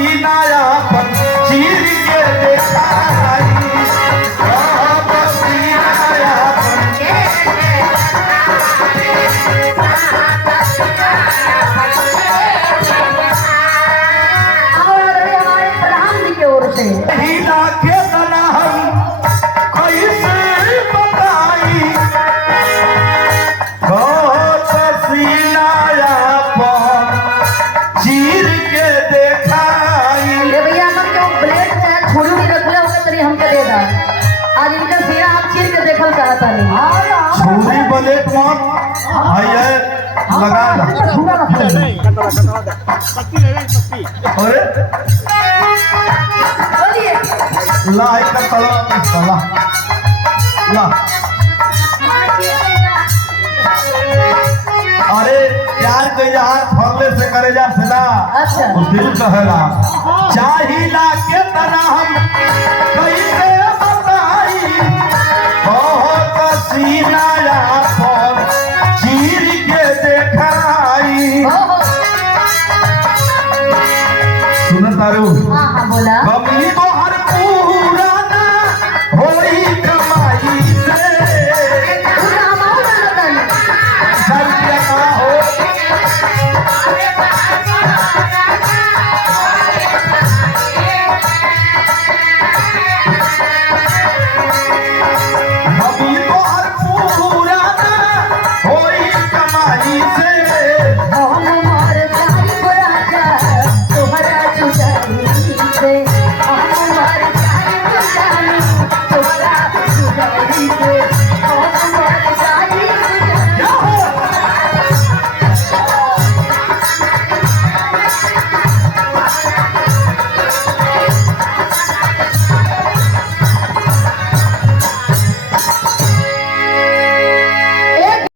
सीनाया पर चीर के देखाई कब सीनाया पर हीरा के तना हम कैसे बताई कब सीनाया पर चीर के देखाई। भैया हम जो ब्लेड से छुरी नहीं रखले होगा तरी हमके दे दा। आज इनका सिरा हम चीर के देखल चाहता नहीं। छुरी ब्लेड मत आइए लगा दा। अरे ला एक तला तला ला। अरे प्यार के जहां फरले से करे जा सदा अच्छा दिल कहला चाहिला के तना हम कैसे बताई बहुत सीनाया पर चीर के देखाई। सुन तारू हाँ बोला कमी